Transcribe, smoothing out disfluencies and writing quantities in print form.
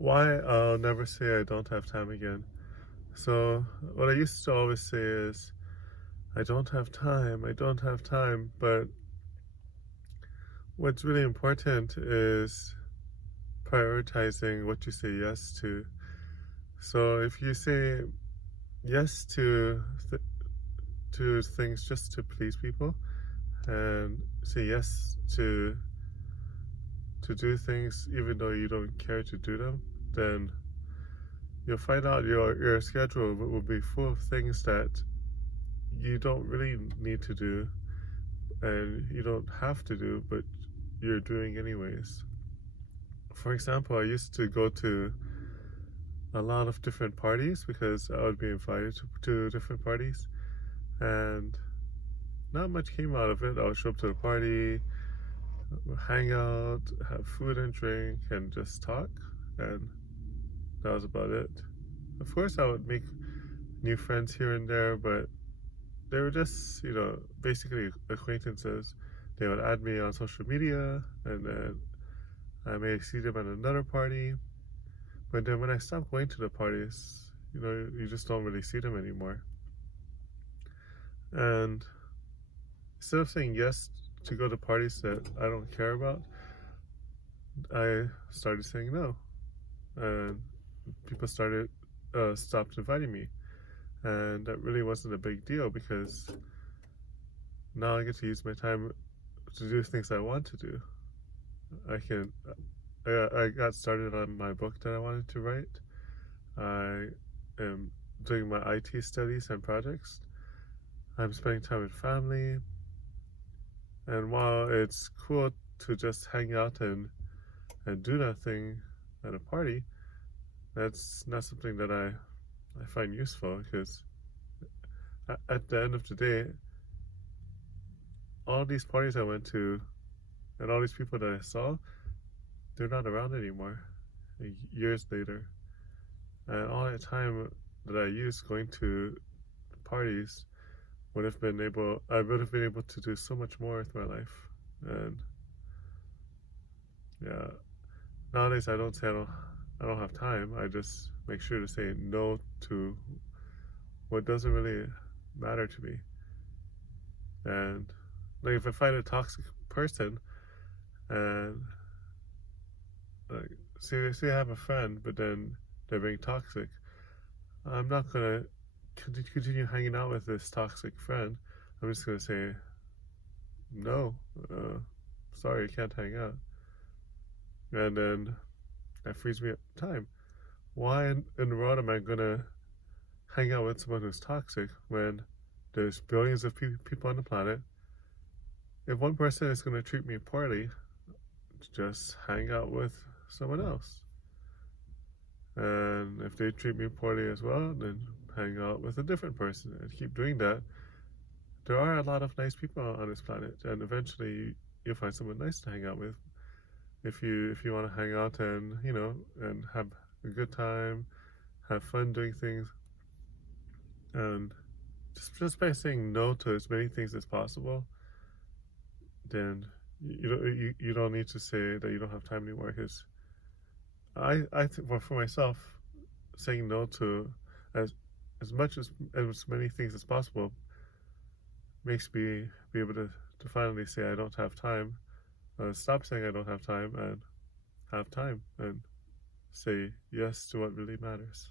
Why I'll never say I don't have time again. So, what I used to always say is, I don't have time, I don't have time. But what's really important is prioritizing what you say yes to. So, if you say yes to things just to please people, and say yes to do things even though you don't care to do them, then you'll find out your schedule will be full of things that you don't really need to do and you don't have to do, but you're doing anyways. For example, I used to go to a lot of different parties because I would be invited to different parties, and not much came out of it. I would show up to the party, hang out, have food and drink, and just talk, and that was about it. Of course, I would make new friends here and there, but they were just, basically acquaintances. They would add me on social media, and then I may see them at another party. But then when I stopped going to the parties, you just don't really see them anymore. And instead of saying yes to go to parties that I don't care about, I started saying no. And people stopped inviting me. And that really wasn't a big deal because now I get to use my time to do things I want to do. I got started on my book that I wanted to write. I am doing my IT studies and projects. I'm spending time with family. And while it's cool to just hang out and do nothing at a party, that's not something that I find useful because at the end of the day, all these parties I went to and all these people that I saw, they're not around anymore years later. And all that time that I used going to parties I would have been able to do so much more with my life. And yeah, nowadays I don't say I don't have time. I just make sure to say no to what doesn't really matter to me. And like if I find a toxic person and like say I have a friend, but then they're being toxic, I'm not gonna continue hanging out with this toxic friend. I'm just gonna say no. Sorry, I can't hang out, and then that frees me up time. Why in the world am I gonna hang out with someone who's toxic when there's billions of people on the planet? If one person is gonna treat me poorly, just hang out with someone else. And if they treat me poorly as well, then hang out with a different person and keep doing that. There are a lot of nice people on this planet, and eventually you'll find someone nice to hang out with. If you want to hang out and have a good time, have fun doing things, and just by saying no to as many things as possible, then you don't need to say that you don't have time anymore. Because I think for myself, saying no to as as many things as possible makes me be able to finally say I don't have time, stop saying I don't have time, and have time, and say yes to what really matters.